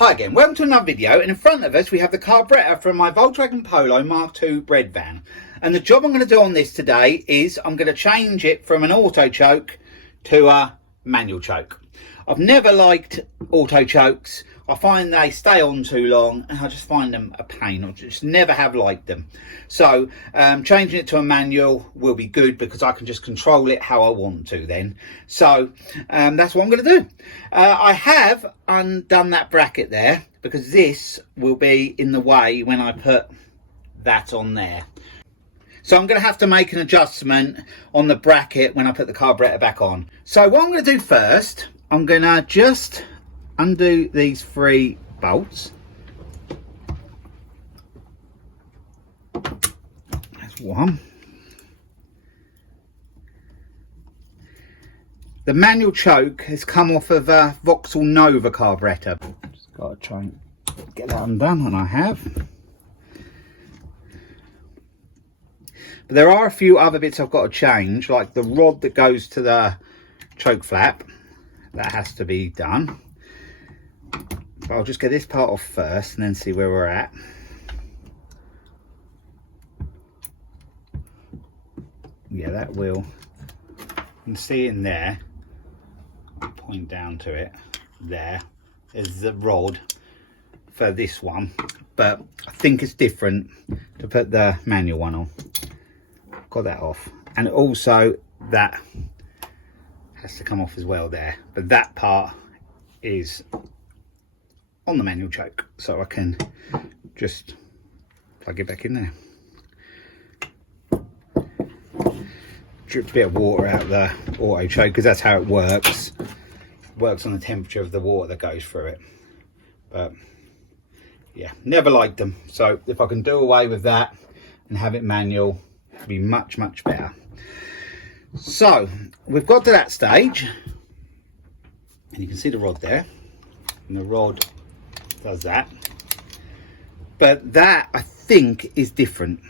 Hi again, welcome to another video, and in front of us we have the Carb from my Volkswagen Polo MK2 Breadvan. And the job I'm going to do on this today is I'm going to change it from an auto choke to a manual choke. I've never liked auto chokes. I find they stay on too long and I just find them a pain. I just never have liked them. So changing it to a manual will be good because I can just control it how I want to then. So that's what I'm going to do. I have undone that bracket there because this will be in the way when I put that on there. So I'm going to have to make an adjustment on the bracket when I put the carburetor back on. So what I'm going to do first, I'm going to just undo these 3 bolts. That's one. The manual choke has come off of a Vauxhall Nova carburetor. Just got to try and get that undone, and I have. But there are a few other bits I've got to change, like the rod that goes to the choke flap. That has to be done. But I'll just get this part off first and then see where we're at. Yeah, that will. You can see in there, I'll point down to it, there is the rod for this one. But I think it's different to put the manual one on. Got that off. And also that has to come off as well there. But that part is on the manual choke, so I can just plug it back in there. Drip a bit of water out the auto choke because that's how it works. It works on the temperature of the water that goes through it. But yeah, never liked them. So if I can do away with that and have it manual, it'll be much better. So we've got to that stage, and you can see the rod there, and the rod does that, but that I think is different.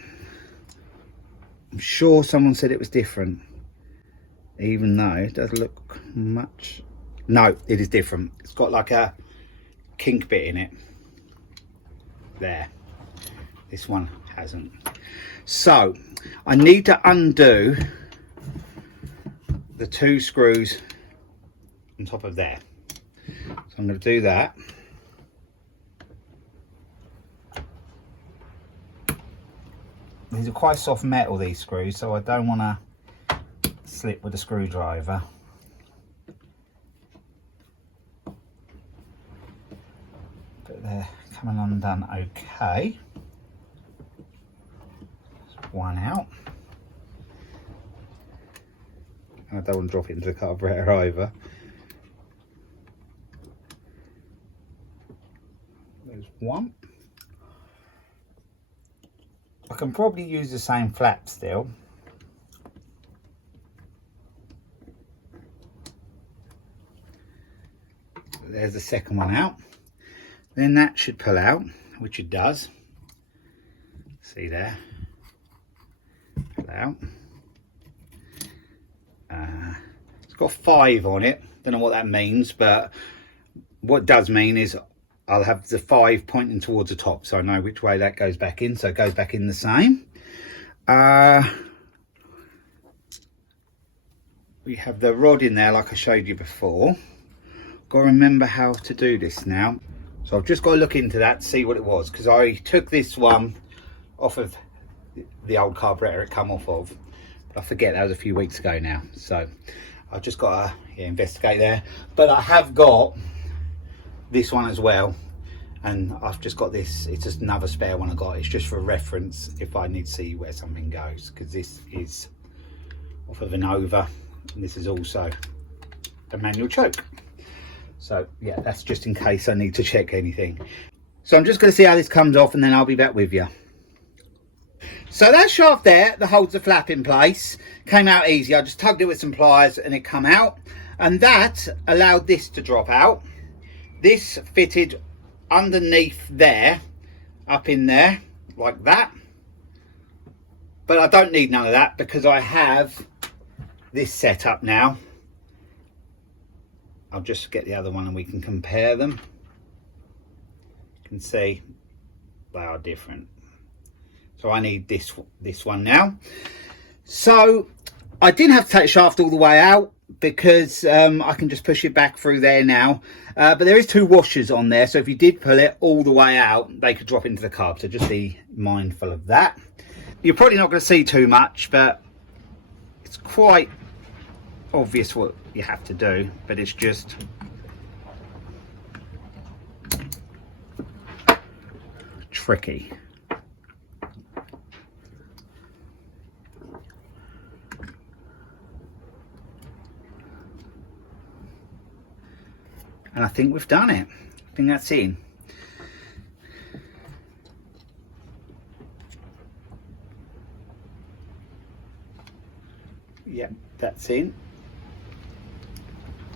I'm sure someone said it was different, even though it doesn't look much. No, it is different. It's got like a kink bit in it there. This one hasn't. So I need to undo the 2 screws on top of there. So I'm going to do that. These are quite soft metal, these screws, so I don't want to slip with a screwdriver. But they're coming undone okay. There's one out. And I don't want to drop it into the carburetor either. There's one. I can probably use the same flap still. There's the second one out. Then that should pull out, which it does. See there? Pull out. It's got 5 on it. Don't know what that means, but what it does mean is I'll have the 5 pointing towards the top, so I know which way that goes back in. So it goes back in the same. We have the rod in there like I showed you before. Got to remember how to do this now. So I've just got to look into that to see what it was, because I took this one off of the old carburetor it come off of. But I forget, that was a few weeks ago now. So I've just got to investigate there. But I have got this one as well, and I've just got this. It's just another spare one I got. It's just for reference if I need to see where something goes, because this is off of a Nova and this is also a manual choke. So yeah, that's just in case I need to check anything. So I'm just going to see how this comes off and then I'll be back with you. So that shaft there that holds the flap in place came out easy. I just tugged it with some pliers and it come out, and that allowed this to drop out. This fitted underneath there, up in there, like that. But I don't need none of that because I have this set up now. I'll just get the other one and we can compare them. can see they are different. So I need this one now. So I didn't have to take the shaft all the way out because I can just push it back through there now. But there is 2 washers on there, so if you did pull it all the way out, they could drop into the carb. So just be mindful of that. You're probably not going to see too much, but it's quite obvious what you have to do. But it's just tricky. And I think we've done it. I think that's in. Yep, that's in.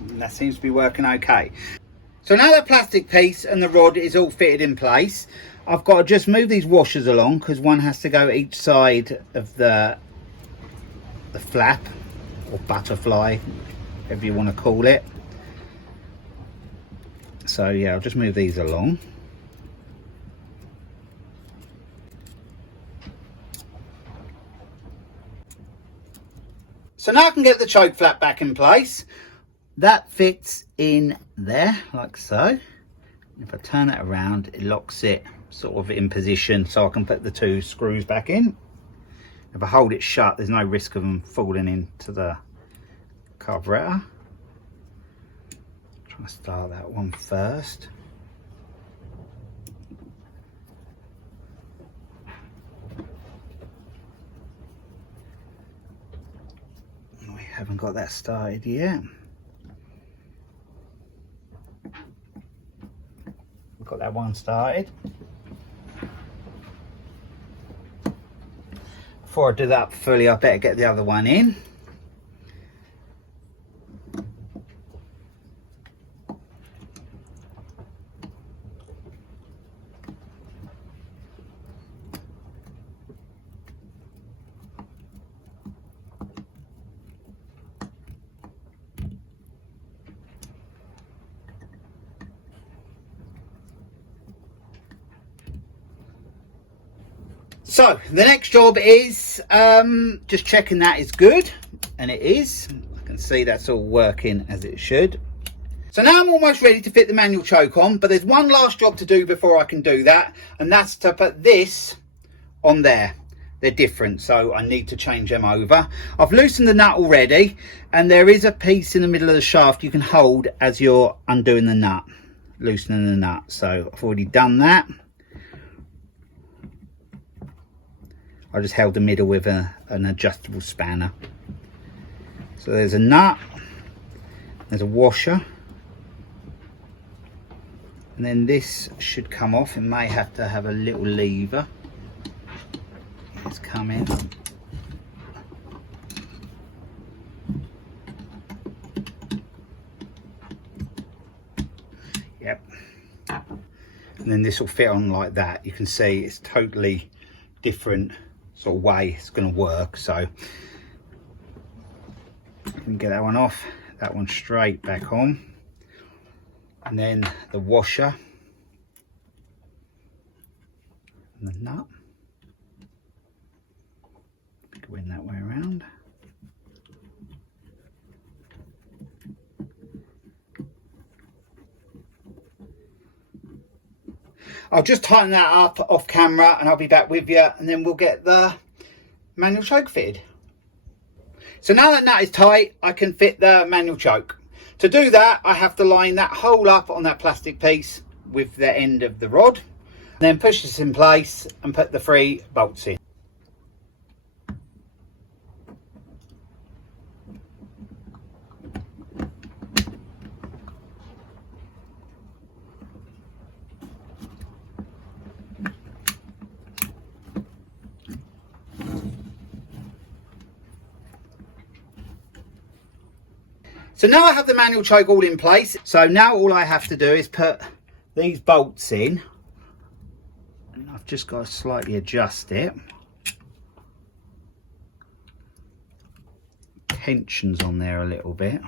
And that seems to be working okay. So now that plastic piece and the rod is all fitted in place, I've got to just move these washers along because one has to go each side of the flap or butterfly, whatever you want to call it. So yeah, I'll just move these along. So now I can get the choke flap back in place. That fits in there like so. If I turn it around, it locks it sort of in position so I can put the 2 screws back in. If I hold it shut, there's no risk of them falling into the carburetor. Trying to start that one first. We haven't got that started yet. We've got that one started. Before I do that fully, I better get the other one in. So the next job is just checking that is good, and it is. I can see that's all working as it should. So now I'm almost ready to fit the manual choke on, but there's one last job to do before I can do that, and that's to put this on there. They're different, so I need to change them over. I've loosened the nut already, and there is a piece in the middle of the shaft you can hold as you're undoing the nut, loosening the nut. So I've already done that. I just held the middle with an adjustable spanner. So there's a nut, there's a washer, and then this should come off. It may have to have a little lever. It's coming. Yep. And then this will fit on like that. You can see it's totally different sort of way it's going to work. So you can get that one off, that one straight back on, and then the washer and the nut go in that way around. I'll just tighten that up off camera and I'll be back with you, and then we'll get the manual choke fitted. So now that nut is tight, I can fit the manual choke. To do that, I have to line that hole up on that plastic piece with the end of the rod, then push this in place and put the 3 bolts in. So now I have the manual choke all in place. So now all I have to do is put these bolts in. And I've just got to slightly adjust it. Tension's on there a little bit.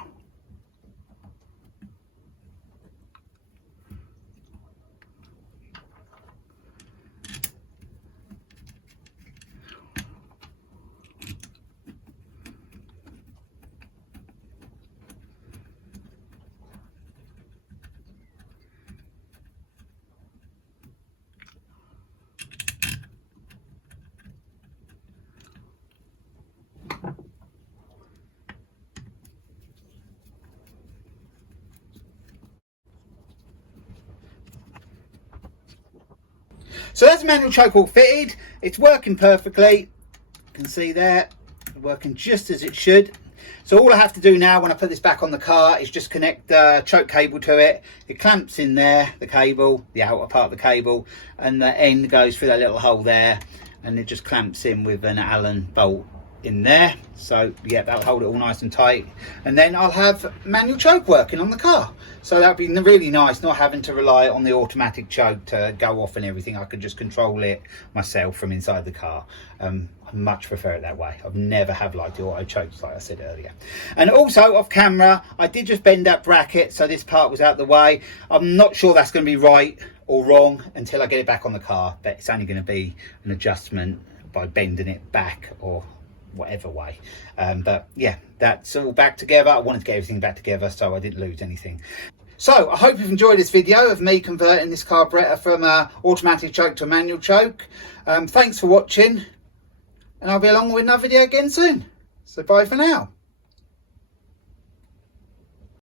So that's the manual choke all fitted. It's working perfectly. You can see there, working just as it should. So all I have to do now when I put this back on the car is just connect the choke cable to it. It clamps in there, the cable, the outer part of the cable, and the end goes through that little hole there, and it just clamps in with an Allen bolt in there. So yeah, that'll hold it all nice and tight, and then I'll have manual choke working on the car. So that'd be really nice, not having to rely on the automatic choke to go off and everything. I could just control it myself from inside the car. I much prefer it that way. I've never have liked the auto chokes, like I said earlier. And also off camera, I did just bend that bracket, so this part was out the way. I'm not sure that's going to be right or wrong until I get it back on the car, but it's only going to be an adjustment by bending it back or whatever way. But yeah, that's all back together. I wanted to get everything back together so I didn't lose anything. So I hope you've enjoyed this video of me converting this Carb from an automatic choke to a manual choke. Thanks for watching, and I'll be along with another video again soon. So bye for now.